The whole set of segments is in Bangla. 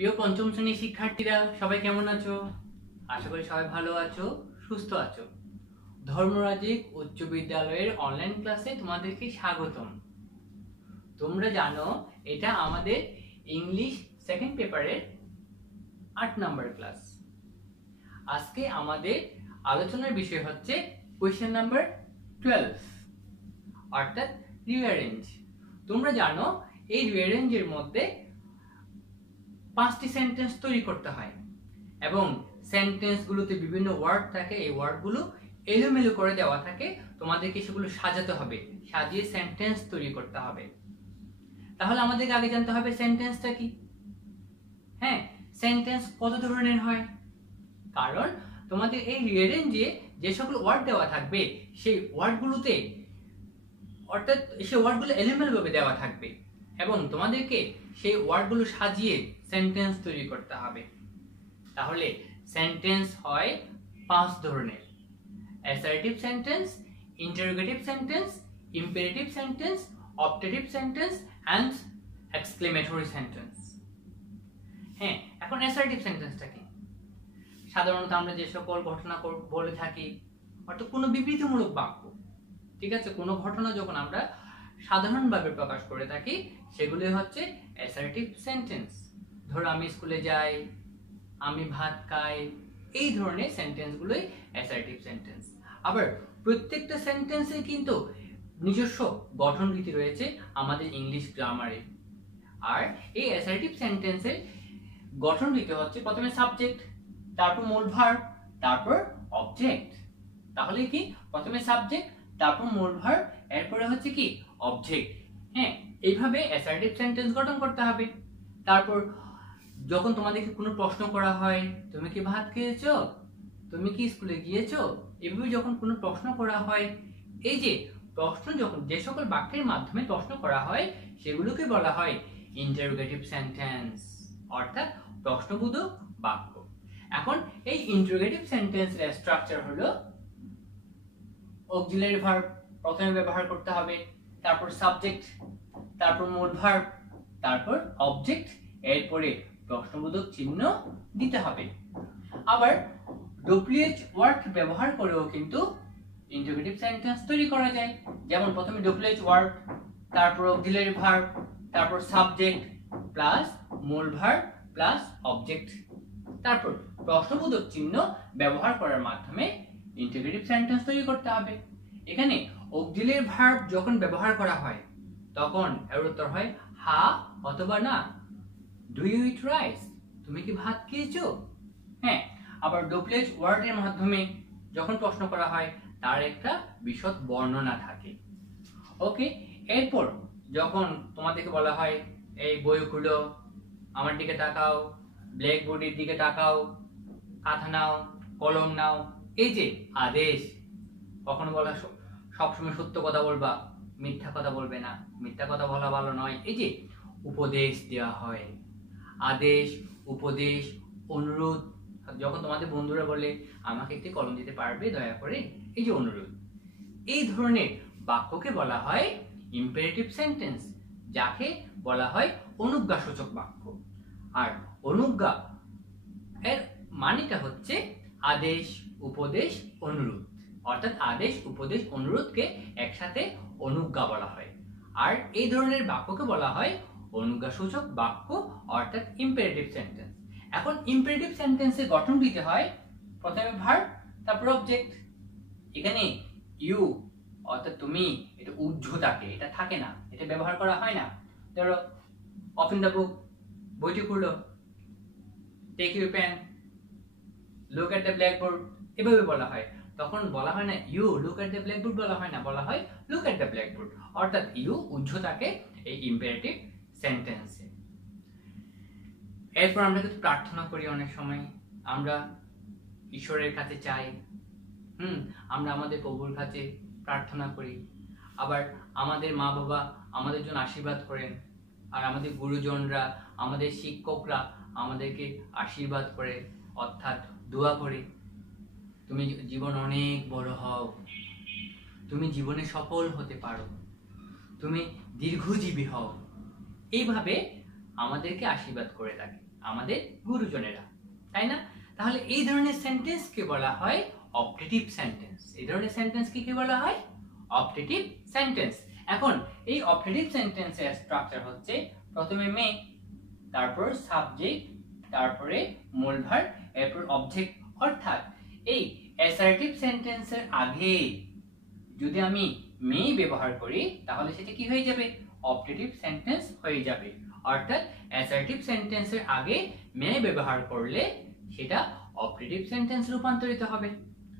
প্রিয় পঞ্চম শ্রেণীর শিক্ষার্থীরা সবাই কেমন আছো? আশা করি সবাই ভালো আছো, সুস্থ আছো। ধর্মরাজিক উচ্চ বিদ্যালয়ের অনলাইন ক্লাসে তোমাদেরকে স্বাগতম। তোমরা জানো এটা আমাদের ইংলিশ সেকেন্ড পেপারের 8 নাম্বার ক্লাস। আজকে আমাদের আলোচনার বিষয় হচ্ছে কোয়েশ্চেন নাম্বার 12 অর্থাৎ রিঅ্যারেঞ্জ। তোমরা জানো এই রিঅ্যারেঞ্জের মধ্যে 5টি সেন্টেন্স তৈরি করতে হয় এবং সেন্টেন্সগুলোতে বিভিন্ন ওয়ার্ড থাকে। এই ওয়ার্ডগুলো এলোমেলো করে দেওয়া থাকে, তোমাদেরকে সেগুলো সাজাতে হবে, সাজিয়ে সেন্টেন্স তৈরি করতে হবে। তাহলে আমাদেরকে আগে জানতে হবে সেন্টেন্সটা কি। হ্যাঁ, সেন্টেন্স কত ধরনের হয়, কারণ তোমাদের এই রিঅ্যারেঞ্জে যে সকল ওয়ার্ড দেওয়া থাকবে সেই ওয়ার্ডগুলোতে অর্থাৎ সেই ওয়ার্ডগুলো এলোমেলোভাবে দেওয়া থাকবে এবং তোমাদেরকে সেই ওয়ার্ডগুলো সাজিয়ে সেন্টেন্স তৈরি করতে হবে। তাহলে সেন্টেন্স হয় 5 ধরনের: assertive sentence, interrogative sentence, imperative sentence, optative sentence and exclamatory sentence. হ্যাঁ, এখন অ্যাসার্টিভ সেন্টেন্সটা কি? সাধারণত আমরা যে সকল ঘটনা বলে থাকি, অর্থাৎ কোনো বিবৃতিমূলক বাক্য, ঠিক আছে, কোনো ঘটনা যখন আমরা সাধারণভাবে প্রকাশ করে থাকি সেগুলি হচ্ছে অ্যাসার্টিভ সেন্টেন্স। ধরো আমি স্কুলে যাই, আমি ভাত খাই, এই ধরনের সেন্টেন্সগুলোই অ্যাসার্টিভ সেন্টেন্স। আবার প্রত্যেকটা সেন্টেন্সে কিন্তু নিজস্ব গঠন রীতি রয়েছে আমাদের ইংলিশ গ্রামারে। আর এই অ্যাসার্টিভ সেন্টেন্সের গঠন রীতি হচ্ছে প্রথমে সাবজেক্ট, তারপর মূল ভার্ব, তারপর অবজেক্ট। তাহলে কি প্রথমে সাবজেক্ট, তারপর মূল ভার্ব, এরপরে হচ্ছে কি অবজেক্ট। হ্যাঁ, এইভাবে অ্যাসার্টিভ সেন্টেন্স গঠন করতে হবে। তারপর যখন তোমাদেরকে কোনো প্রশ্ন করা হয়, তুমি কি ভাত খেয়েছো, তুমি কি স্কুলে গিয়েছো, এভাবে যখন কোনো প্রশ্ন করা হয়, এই যে প্রশ্ন যখন যে সকল বাক্যের মাধ্যমে প্রশ্ন করা হয় সেগুলোকে বলা হয় ইন্টারোগেটিভ সেন্টেন্স অর্থাৎ প্রশ্নবোধক বাক্য। এখন এই ইন্টারোগেটিভ সেন্টেন্সের স্ট্রাকচার হলো অক্সিলারি ভার্ব প্রথমে ব্যবহার করতে হবে, তারপর সাবজেক্ট, তারপর মূল ভার্ব, তারপর অবজেক্ট, এরপরে প্রশ্নবোধক চিহ্ন দিতে হবে। আবার ডব্লিউএইচ ওয়ার্ড ব্যবহার করেও কিন্তু ইন্টারোগেটিভ সেন্টেন্স তৈরি করা যায়। যেমন প্রথমে ডব্লিউএইচ ওয়ার্ড, তারপর অক্সিলারি ভার্ব, তারপর সাবজেক্ট প্লাস মূল ভার্ব প্লাস অবজেক্ট, তারপর প্রশ্নবোধক চিহ্ন ব্যবহার করার মাধ্যমে ইন্টারোগেটিভ সেন্টেন্স তৈরি করতে হবে। এখানে অক্সিলারি ভার্ব যখন ব্যবহার করা হয় তখন এর উত্তর হয় হা অথবা না। ডু ইউ ইট রাইস, তুমি কি ভাত খেয়েছো? হ্যাঁ, আবার ডব্লিউএইচ ওয়ার্ডের মাধ্যমে যখন প্রশ্ন করা হয় তার একটা বিশদ বর্ণনা থাকে। ওকে, এরপর যখন তোমাদেরকে বলা হয় এই বই খুলো, আমার দিকে তাকাও, ব্ল্যাকবোর্ডের দিকে তাকাও, খাতা নাও, কলম নাও, এই যে আদেশ, কখনো বলা সবসময় সত্য কথা বলবা, মিথ্যা কথা বলবে না, মিথ্যা কথা বলা ভালো নয়। এই যে উপদেশ দেওয়া হয়, আদেশ, উপদেশ, অনুরোধ। যখন তোমাদের বন্ধুরা বলে আমাকে একটি কলম দিতে পারবে দয়া করে, এই যে অনুরোধ, এই ধরনের বাক্যকে বলা হয় ইম্পারেটিভ সেন্টেন্স, যাকে বলা হয় অনুজ্ঞাসূচক বাক্য। আর অনুজ্ঞা এর মানেটা হচ্ছে আদেশ, উপদেশ, অনুরোধ, অর্থাৎ আদেশ, উপদেশ, অনুরোধকে একসাথে অনুজ্ঞা বলা হয়। আর এই ধরনের বাক্যকে বলা হয় অনুজ্ঞাসূচক বাক্য অর্থাৎ ইম্পারেটিভ সেন্টেন্স। এখন ইম্পারেটিভ সেন্টেন্সের গঠন দিতে হয় প্রথমে ভার্ব, তারপর অবজেক্ট। এখানে ইউ অর্থাৎ তুমি, এটা উর্ধ্বতাকে, এটা থাকে না, এটা ব্যবহার করা হয় না। ধরো ওপেন দ্য বুক, বইটি খুলো, take your pen, look at the blackboard, এভাবে বলা হয়। তখন বলা হয় না you look at the blackboard, বলা হয় না, বলা হয় লুক এট দ্য ব্ল্যাকবোর্ড, অর্থাৎ ইউ উর্ধ্বতাকে এই ইম্পারেটিভ সেন্টেন্সে। এরপর আমরা কিন্তু প্রার্থনা করি, অনেক সময় আমরা ঈশ্বরের কাছে চাই, আমরা আমাদের প্রভুর কাছে প্রার্থনা করি। আবার আমাদের মা বাবা আমাদের জন্য আশীর্বাদ করেন, আর আমাদের গুরুজনরা, আমাদের শিক্ষকরা আমাদেরকে আশীর্বাদ করে অর্থাৎ দোয়া করে তুমি জীবন অনেক বড় হও, তুমি জীবনে সফল হতে পারো, তুমি দীর্ঘজীবী হও, এইভাবে আমাদেরকে আশীর্বাদ করে থাকে। আমাদের গুরুজনেরা, তাই না? তাহলে এই ধরনের সেন্টেন্সকে বলা হয় অপটেটিভ সেন্টেন্স। এই ধরনের সেন্টেন্সকে কি বলা হয়? Optative sentence. এখন এই অপটেটিভ সেন্টেন্সের স্ট্রাকচার হচ্ছে প্রথমে মেইন, তারপর সাবজেক্ট, তারপরে মূল ভার্ব, এরপর অবজেক্ট। অর্থাৎ এই অ্যাসার্টিভ সেন্টেন্সের আগে যদি আমি মে ব্যবহার করি তাহলে সেটা কি হয়ে যাবে? অপটেটিভ সেন্টেন্স হয়ে যাবে। অর্থাৎ অ্যাসার্টিভ সেন্টেন্সের আগে মে ব্যবহার করলে সেটা অপটেটিভ সেন্টেন্স রূপান্তরিত হবে,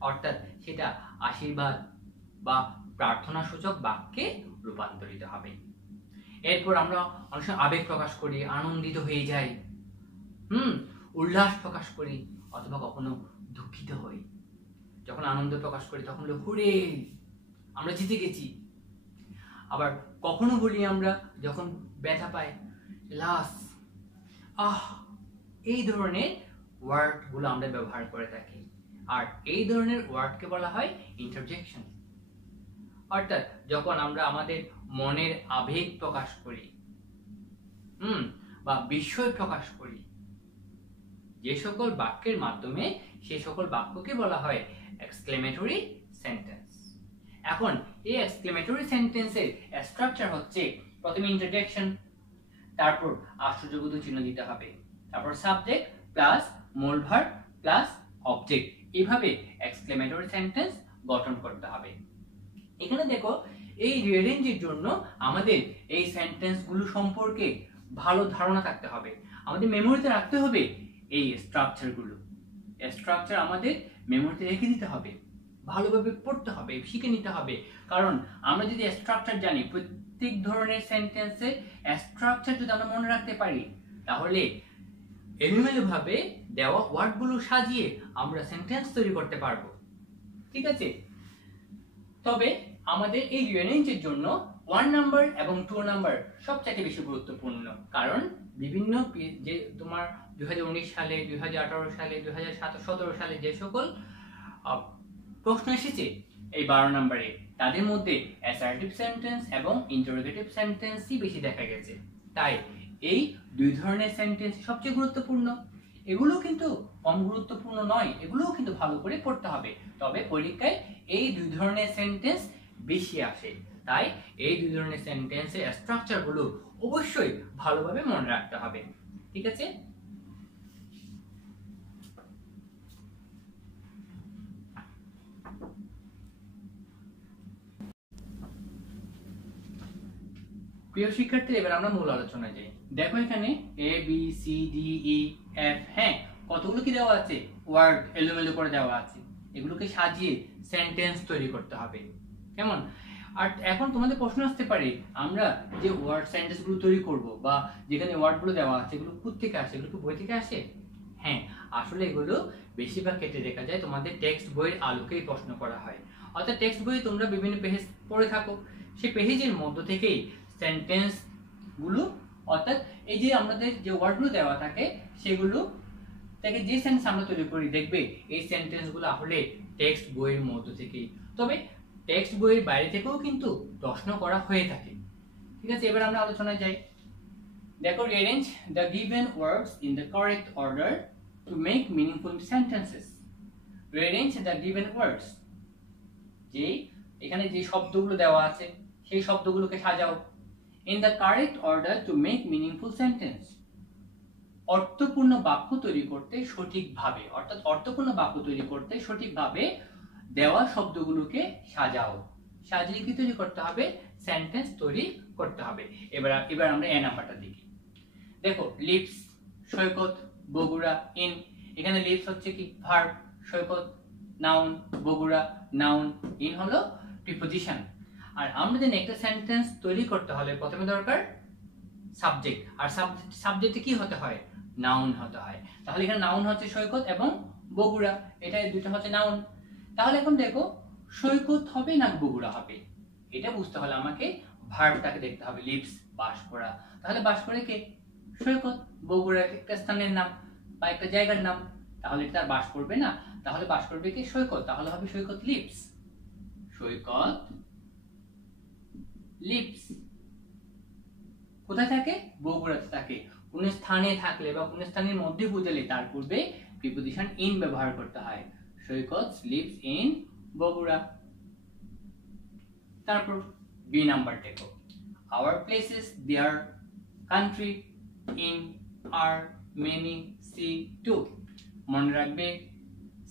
অর্থাৎ সেটা আশীর্বাদ বা প্রার্থনা সূচক বাক্যে রূপান্তরিত হবে। এরপর আমরা অনেক সময় আবেগ প্রকাশ করি, আনন্দিত হয়ে যাই, উল্লাস প্রকাশ করি, অথবা কখনো দুঃখিত হই। যখন আনন্দ প্রকাশ করি তখন বলি হুরে আমরা জিতে গেছি। আবার কখনো বলি আমরা যখন ব্যথা পাই লাস, এই ধরনের ওয়ার্ডগুলো আমরা ব্যবহার করে থাকি। আর এই ধরনের ওয়ার্ডকে বলা হয় ইন্টারজেকশন। অর্থাৎ যখন আমরা আমাদের মনের আবেগ প্রকাশ করি বা বিস্ময় প্রকাশ করি, যে সকল বাক্যের মাধ্যমে সে সকল বাক্যকে বলা হয় এক্সক্লেমেটরি সেন্টেন্স। এখন এই এক্সক্লেমেটরি সেন্টেন্সের স্ট্রাকচার হচ্ছে প্রথমে ইন্টারজেকশন, তারপর আশ্চর্যবোধক চিহ্ন দিতে হবে, তারপর সাবজেক্ট প্লাস মূল ভার্ব প্লাস অবজেক্ট। এইভাবে এক্সক্লেমেটরি সেন্টেন্স গঠন করতে হবে। এখানে দেখো এই রিঅ্যারেঞ্জের জন্য আমাদের এই সেন্টেন্সগুলো সম্পর্কে ভালো ধারণা থাকতে হবে, আমাদের মেমোরিতে রাখতে হবে। এই স্ট্রাকচারগুলো স্ট্রাকচার আমাদের মেমোরিতে রেখে দিতে হবে, ভালোভাবে পড়তে হবে, শিখে নিতে হবে। কারণ আমরা যদি স্ট্রাকচার জানি, প্রত্যেক ধরনের সেন্টেন্সের স্ট্রাকচার যদি আমরা মনে রাখতে পারি, তাহলে এলোমেলোভাবে দেওয়া ওয়ার্ডগুলো সাজিয়ে আমরা সেন্টেন্স তৈরি করতে পারবো। ঠিক আছে? তবে আমাদের এই রিঅ্যারেঞ্জের জন্য 1 নাম্বার এবং 2 নাম্বার সবচেয়ে বেশি গুরুত্বপূর্ণ। কারণ বিভিন্ন যে তোমার 2019 সালে, 2018 সালে, 2017 সালে যে সকল প্রশ্ন এসেছে এই 12 নম্বরে, তাদের মধ্যে অ্যাসার্টিভ সেন্টেন্স এবং ইন্টারোগেটিভ সেন্টেন্সই বেশি দেখা গেছে। তাই এই দুই ধরনের সেন্টেন্স সবচেয়ে গুরুত্বপূর্ণ। এগুলো কিন্তু কম গুরুত্বপূর্ণ নয়, এগুলোও কিন্তু ভালো করে পড়তে হবে। তবে পরীক্ষায় এই দুই ধরনের সেন্টেন্স বেশি আসে, তাই এই দুই ধরনের সেন্টেন্সের স্ট্রাকচারগুলো অবশ্যই ভালোভাবে মনে রাখতে হবে। ঠিক আছে? প্রিয় শিক্ষার্থী, এবার আমরা মূল আলোচনায় যাই। দেখো এখানে A B C D E F, হ্যাঁ কতগুলো কি দেওয়া আছে? ওয়ার্ড এলোমেলো করে দেওয়া আছে। এগুলোকে সাজিয়ে সেন্টেন্স তৈরি করতে হবে। কেমন? আর এখন তোমাদের প্রশ্ন আসতে পারে, আমরা যে ওয়ার্ড সেন্টেন্স গুলো তৈরি করব বা যেখানে ওয়ার্ডগুলো দেওয়া আছে এগুলো কোথা থেকে আসে? এগুলো কি বই থেকে আসে? হ্যাঁ, আসলে এগুলো বেশিরভাগ ক্ষেত্রে দেখা যায় তোমাদের টেক্সট বইয়ের আলোকেই প্রশ্ন করা হয়। অর্থাৎ টেক্সট বইয়ে তোমরা বিভিন্ন পেজ পড়ে থাকো, সেই পেজের মধ্য থেকেই সেন্টেন্স গুলো, অর্থাৎ এই যে আমাদের যে ওয়ার্ডগুলো দেওয়া থাকে সেগুলো থেকে যে সেন্টেন্স আমরা তৈরি করি, দেখবে এই সেন্টেন্সগুলো আসলে টেক্সট বইয়ের মধ্য থেকেই। তবে টেক্সট বইয়ের বাইরে থেকেও কিন্তু প্রশ্ন করা হয়ে থাকে। ঠিক আছে? এবার আমরা আলোচনায় যাই। দেখো, rearrange the given words in the correct order to make meaningful sentences. Rearrange the given words, যে এখানে যে শব্দগুলো দেওয়া আছে সেই শব্দগুলোকে সাজাও in the correct order to make meaningful sentence. অর্থপূর্ণ বাক্য তৈরি করতে সঠিকভাবে, অর্থাৎ অর্থপূর্ণ বাক্য তৈরি করতে সঠিকভাবে দেওয়া শব্দগুলোকে সাজাও। সাজিয়ে কি তৈরি করতে হবে? সেন্টেন্স তৈরি করতে হবে। এবার আমরা এ নাম্বারটা দেখি। দেখো, লিপস সৈকত, বগুড়া ইন। এখানে লিপস হচ্ছে কি? Verb, Saikat noun, Bogura noun, in হলো প্রিপজিশন। আর আমরা যদি একটা সেন্টেন্স তৈরি করতে হলে প্রথমে দরকার সাবজেক্ট, আর সাবজেক্টে কি হতে হয়? নাউন হতে হয়। তাহলে এখানে নাউন হচ্ছে সৈকত এবং বগুড়া, এটা দুটো হচ্ছে নাউন। তাহলে এখন দেখো, সৈকত হবে না বগুড়া হবে, এটা বুঝতে হলে আমাকে ভার্বটাকে দেখতে হবে। লিভস, বাস করা। তাহলে বাস করে কে? সৈকত। বগুড়া একটা স্থানের নাম বা একটা জায়গার নাম, তাহলে তার বাস করবে না, তাহলে বাস করবে কি? সৈকত। তাহলে হবে সৈকত লিভস। সৈকত লিভস কোথায় থাকে? বগুড়াতে থাকে। কোন স্থানে থাকলে বা কোন স্থানের মধ্যে বুঝালে তার পূর্বে প্রিপজিশন ইন ব্যবহার করতে হয়। সৈকত লিভস ইন বগুড়া। তারপর বি নাম্বার দেখো, our places, their country, in, are, many, see, to। মনে রাখবে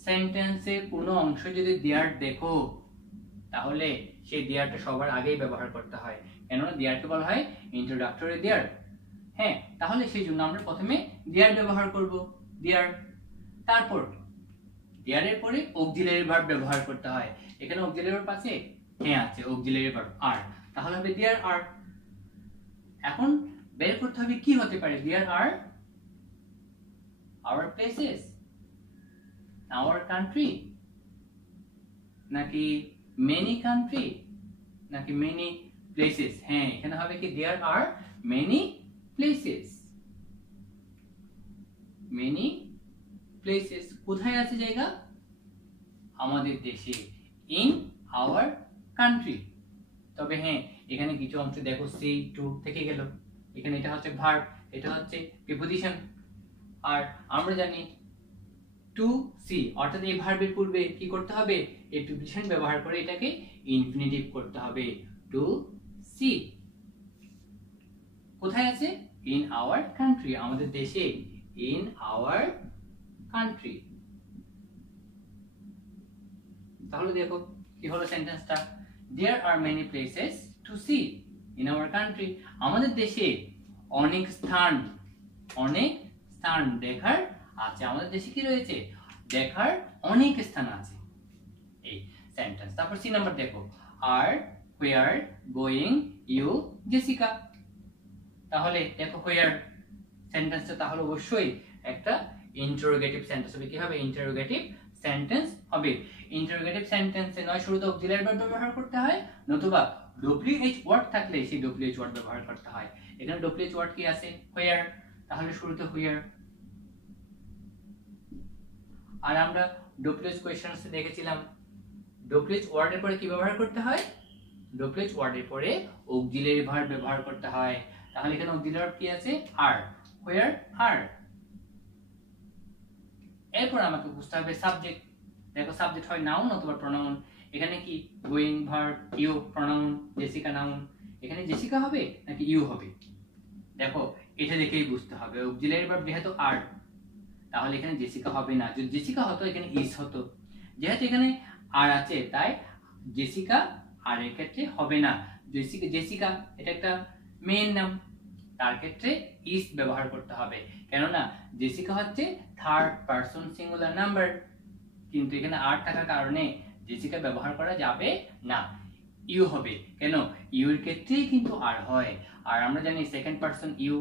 সেন্টেন্সে কোনো অংশ যদি দেয়ার দেখো তাহলে সেই দেয়ারটা সবার আগেই ব্যবহার করতে হয়, কেননা দেয়ারকে বলা হয় ইন্ট্রোডাক্টরি দেয়ার। হ্যাঁ, তাহলে সেই জন্য আমরা প্রথমে দেয়ার ব্যবহার করব, দেয়ার। তারপর দেয়ারের পরে অক্সিলারি ভার্ব ব্যবহার করতে হয়। এখানে অক্সিলারি ভার্ব আছে, হ্যাঁ আছে, অক্সিলারি ভার্ব আর, তাহলে হবে দেয়ার আর। এখন বের করতে হবে কি হতে পারে, দেয়ার আর our places, our country, নাকি many country, নাকি many places। হ্যাঁ, এখানে হবে কি there are many places, many places কোথায় আছে জায়গা, আমাদের দেশে, in our country। তবে হ্যাঁ, এখানে কিছু অংশ দেখো সি টু থেকে গেল, এখানে এটা হচ্ছে ভার্ব, এটা হচ্ছে প্রিপজিশন। আর আমরা জানি টু সি অর্থাৎ এই ভার্বের পূর্বে কি করতে হবে, এই প্রিপজিশন ব্যবহার করে এটাকে ইনফিনিটিভ করতে হবে, টু সি। কোথায় আছে, ইন আওয়ার কান্ট্রি, আমাদের দেশে, ইন আওয়ার কান্ট্রি। তাহলে দেখো কি হলো সেন্টেন্সটা, there are many places to see in our country। আমাদের দেশে অনেক স্থান দেখার আছে, আমাদের দেশে কি রয়েছে, দেখার অনেক স্থান আছে, এই সেন্টেন্স। তারপর সি নাম্বার দেখো, আর where going you জেসিকা। তাহলে দেখো where সেন্টেন্সটা তাহলে অবশ্যই একটা ইন্টারোগেটিভ সেন্টেন্স হবে। কি হবে, ইন্টারোগেটিভ সেন্টেন্স হবে। ইন্টারোগেটিভ সেন্টেন্সে নয় শুরুতে অক্সিলারি ভার্ব ব্যবহার করতে হয়, নতুবা WH ওয়ার্ড থাকলে সেই WH ওয়ার্ড ব্যবহার করতে হয়। এখানে WH ওয়ার্ড কি আছে, where, তাহলে শুরুতে where। আর আমরা WH কোয়েশ্চনসে দেখেছিলাম WH ওয়ার্ডের পরে কি ব্যবহার করতে হয়, WH ওয়ার্ডের পরে অক্সিলারি ভার্ব ব্যবহার করতে হয়। তাহলে এখানে অক্সিলারি ভার্ব কি আছে, আর, where are। এরপর আমাকে বুঝতে হবে সাবজেক্ট। দেখো সাবজেক্ট হয় নাউন অথবা প্রোনাউন। এখানে কি going verb, you pronoun, Jessica noun. এখানে জেসিকা হবে নাকি ইউ হবে, দেখো এটা দেখেই বুঝতে হবে। অক্সিলারি ভার্ব যেহেতু আর, তাহলে এখানে জেসিকা হবে না। যদি জেসিকা হতো এখানে ইজ হতো, যেহেতু এখানে আর আছে তাই জেসিকা আর এর ক্ষেত্রে হবে না। জেসিকা এটা একটা মেন নাম, তার ক্ষেত্রে ইজ ব্যবহার করতে হবে, কেননা জেসিকা হচ্ছে থার্ড পারসন সিঙ্গুলার নাম্বার, কিন্তু এখানে আর থাকার কারণে জেসিকা ব্যবহার করা যাবে না, ইউ হবে। কেন, ইউ এর ক্ষেত্রেই কিন্তু আর হয়। আর আমরা জানি সেকেন্ড পারসন ইউ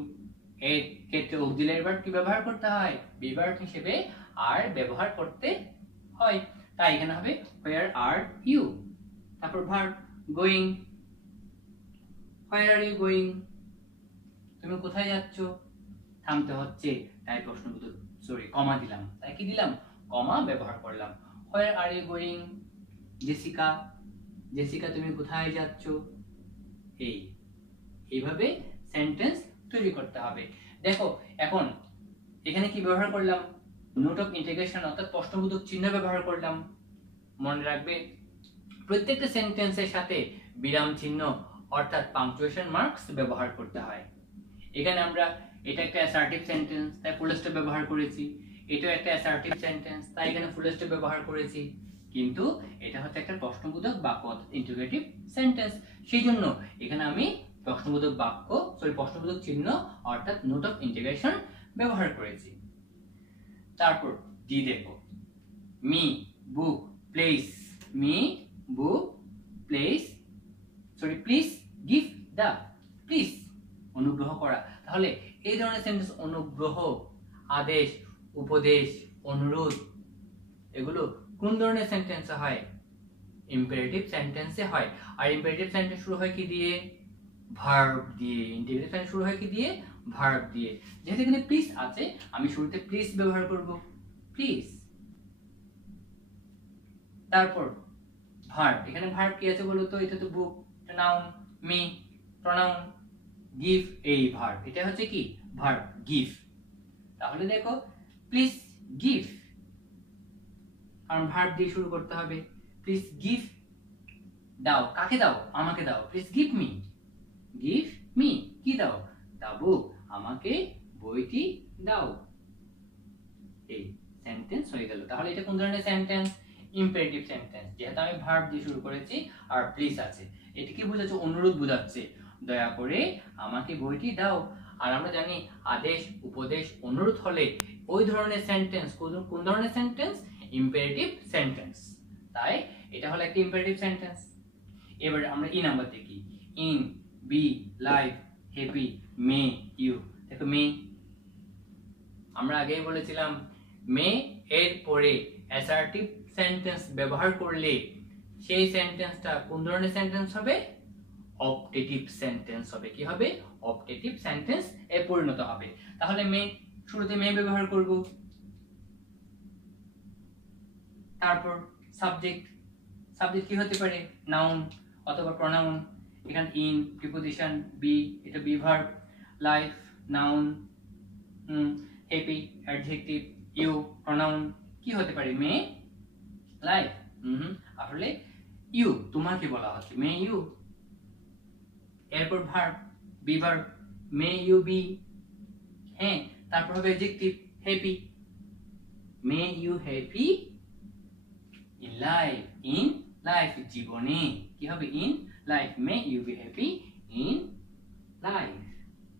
এর ক্ষেত্রে অক্সিলারি ভার্ব কি ব্যবহার করতে হয়, বি ভার্ব হিসেবে আর ব্যবহার করতে হয়। তাই এখানে হবে where are you। তারপর verb going, where are you going, তুমি কোথায় যাচ্ছ, থামতে হচ্ছে তাই প্রশ্নবোধক কমা দিলাম, তাই কি দিলাম, কমা ব্যবহার করলাম। where are you going Jessica, Jessica তুমি কোথায় যাচ্ছ। এইভাবে সেন্টেন্স তৈরি করতে হবে। দেখো এখন এখানে কি ব্যবহার করলাম, নোট অফ ইন্টিগ্রেশন অর্থাৎ প্রশ্নবোধক চিহ্ন ব্যবহার করলাম। মনে রাখবে প্রত্যেকটা সেন্টেন্সের সাথে বিরাম চিহ্ন অর্থাৎ পাংচুয়েশন মার্কস ব্যবহার করতে হয়। এখানে আমরা এটা একটা অ্যাসার্টিভ সেন্টেন্স তাই ফুল স্টপ ব্যবহার করেছি, এটাও একটা অ্যাসার্টিভ সেন্টেন্স তাই এখানে ফুল স্টপ ব্যবহার করেছি, কিন্তু এটা হচ্ছে একটা প্রশ্নবোধক বাক্য অর্থাৎ ইন্টিগ্রেটিভ সেন্টেন্স, সেই জন্য এখানে আমি প্রশ্নবোধক চিহ্ন অর্থাৎ নোট অফ ইন্টিগ্রেশন ব্যবহার করেছি। তারপর ডি দেখো, me book place, me book place please give the, please অনুগ্রহ করা। তাহলে এই ধরনের সেন্টেন্স অনুগ্রহ, আদেশ, উপদেশ, অনুরোধ এগুলো কোন ধরনের সেন্টেন্সে হয়, ইম্পারেটিভ সেন্টেন্সে হয়। আর ইম্পারেটিভ সেন্টেন্স শুরু হয় কি দিয়ে, ভার্ব দিয়ে। ইন্টিগ্রেটিভ সেন্টেন্স শুরু হয় কি দিয়ে, ভার্ব দিয়ে। যেহেতু এখানে প্লিজ আছে আমি শুরুতে প্লিজ ব্যবহার করব, প্লিজ। তারপর ভার্ব, এখানে ভার্ব কি আছে বলো তো, এটা তো বুক, নাউন, মি প্রনাউন, গিভ এই ভার্ব, এটা হচ্ছে কি ভার্ব গিভ। তাহলে দেখো প্লিজ গিভ, কারণ ভার্ব দিয়ে শুরু করতে হবে। প্লিজ গিভ, দাও, কাকে দাও? আমাকে দাও। Please give me, give me কি দাও? দা বুক, আমাকে বইটি দাও। এই সেন্টেন্স হয়ে গেল। তাহলে এটা কোন ধরনের সেন্টেন্স? ইম্পারেটিভ সেন্টেন্স, যেহেতু আমি ভার্ব দিয়ে শুরু করেছি আর প্লিজ আছে। এটা কি বোঝাচ্ছে? অনুরোধ বোঝাচ্ছে, দয়া করে আমাকে বইটি দাও। আর আমরা জানি আদেশ, উপদেশ, অনুরোধ হলে ওই ধরনের সেন্টেন্স কোন ধরনের সেন্টেন্স? Imperative sentence. তাই এটা হলো একটা ইম্পারেটিভ সেন্টেন্স। এবার আমরা ই নাম্বার দেখি। In, be, live, happy, may, you. দেখো মে, আমরা আগেই বলেছিলাম মে এর পরে অ্যাসার্টিভ সেন্টেন্স ব্যবহার করলে সেই সেন্টেন্সটা কোন ধরনের সেন্টেন্স হবে? অপটেটিভ সেন্টেন্স হবে। কি হবে? অপটেটিভ সেন্টেন্স এ পরিণত হবে। তাহলে মে, শুরুতে মে ব্যবহার করব। তারপর সাবজেক্ট, সাবজেক্ট কি হতে পারে? নাউন অথবা প্রনাউন। এখানে ইন প্রিপোজিশন, বি এটা be verb, life noun, happy adjective, you pronoun. কি হতে পারে? মে, লাইফ। আসলে ইউ তোমাকে বলা হচ্ছে, মে ইউ। এরপর verb, be verb, may you be. হ্যাঁ, তারপর হবে adjective, happy, may you happy in life, in life জীবনে। কি হবে? In life, may you be happy in life,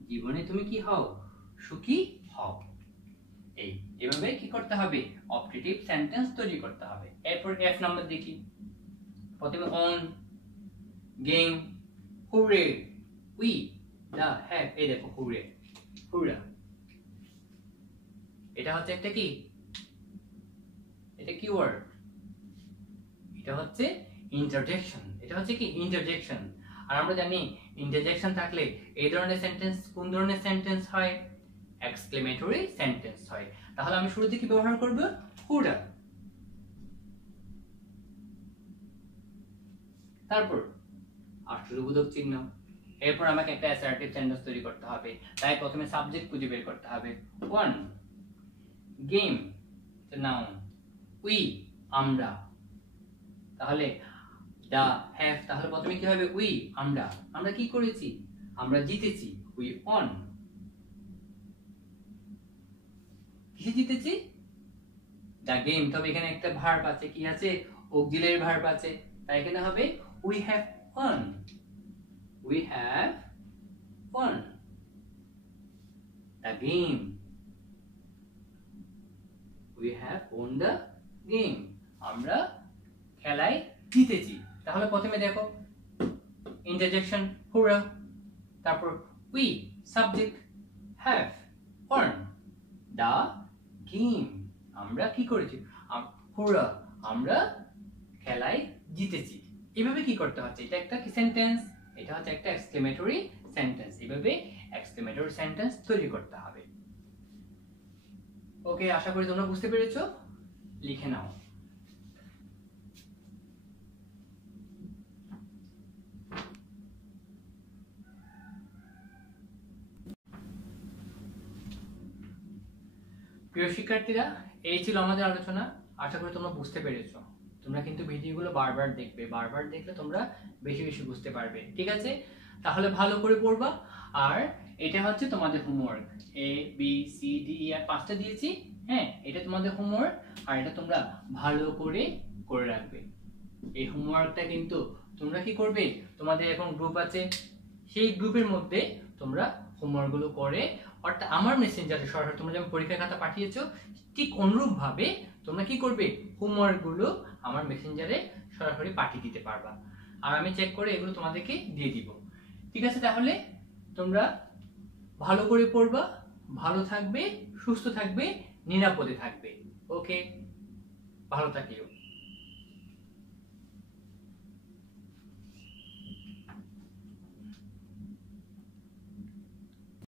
জীবনে তুমি কি হও? সুখী হও। এভাবে কি করতে হবে? অপটেটিভ সেন্টেন্স তৈরি করতে হবে। এরপর এফ নাম্বার দেখি। প্রথমে on, game, hurray, we, the, have. এই দেখো হুরে, হুরা, এটা হচ্ছে একটা কি? এটা কি ওয়ার্ড? এটা হচ্ছে ইন্টারজেকশন। এটা হচ্ছে কি? ইন্টারজেকশন। আর আমরা জানি ইন্টারজেকশন থাকলে এই ধরনের সেন্টেন্স কোন ধরনের সেন্টেন্স হয়? এক্সক্লেমেটরি সেন্টেন্স হয়। তাহলে আমি শুরুতে কি ব্যবহার করব? হুরা। তারপর আশ্চর্যবোধক চিহ্ন। এরপর আমাকে একটা অ্যাসার্টিভ সেন্টেন্স তৈরি করতে হবে। তাই প্রথমে সাবজেক্ট খুঁজে বের করতে হবে। ওয়ান, গেম নাউন, উই আমরা। তাহলে দা, হ্যাভ, তাহলে প্রথমে কি হবে? উই আমরা, আমরা কি করেছি? আমরা জিতেছি। উই অন, কি জিতেছি? The game. তবে এখানে একটা ভার্ব আছে, কি আছে? অক্সিলারি ভার্ব আছে, তাই এখানে হবে we have won, we have won the game, we have won the game, আমরা খেলায় জিতেছি। তাহলে প্রথমে দেখো ইন্টারজেকশন হুরা, তারপর we subject, have won the game, আমরা কি করেছি? হুরা, আমরা খেলায় জিতেছি। এভাবে কি করতে হচ্ছে? এটা একটা কি সেন্টেন্স? এটা হচ্ছে একটা এক্সক্লেমেটরি সেন্টেন্স। এভাবে এক্সক্লেমেটরি সেন্টেন্স তৈরি করতে হবে। ওকে, আশা করি তোমরা বুঝতে পেরেছো। লিখে নাও। প্রিয় শিক্ষার্থীরা, এই ছিল আমাদের আলোচনা। আশা করি তোমরা বুঝতে পেরেছো। তোমরা কিন্তু ভিডিওগুলো বারবার দেখবে, বারবার দেখলে তোমরা বেশি বেশি বুঝতে পারবে। ঠিক আছে? তাহলে ভালো করে পড়বা। আর এটা হচ্ছে তোমাদের হোমওয়ার্ক। এ বি সি ডি ই আর 5টা দিয়েছি। হ্যাঁ, এটা তোমাদের হোমওয়ার্ক। আর এটা তোমরা ভালো করে করে রাখবে। এই হোমওয়ার্কটা কিন্তু তোমরা কি করবে? তোমাদের এখন গ্রুপ আছে, সেই গ্রুপের মধ্যে তোমরা হোমওয়ার্কগুলো করে, অর্থাৎ আমার মেসেঞ্জারে সরাসরি তোমরা যেমন পরীক্ষার খাতা পাঠিয়েছো, ঠিক অনুরূপভাবে তোমরা কি করবে? হোমওয়ার্কগুলো আমার মেসেঞ্জারে সরাসরি পাঠিয়ে দিতে পারবা। আর আমি চেক করে এগুলো তোমাদেরকে দিয়ে দিব। ঠিক আছে? তাহলে তোমরা ভালো করে পড়বা, ভালো থাকবে, সুস্থ থাকবে, নিরাপদে থাকবে। ওকে, ভালো থাকিও।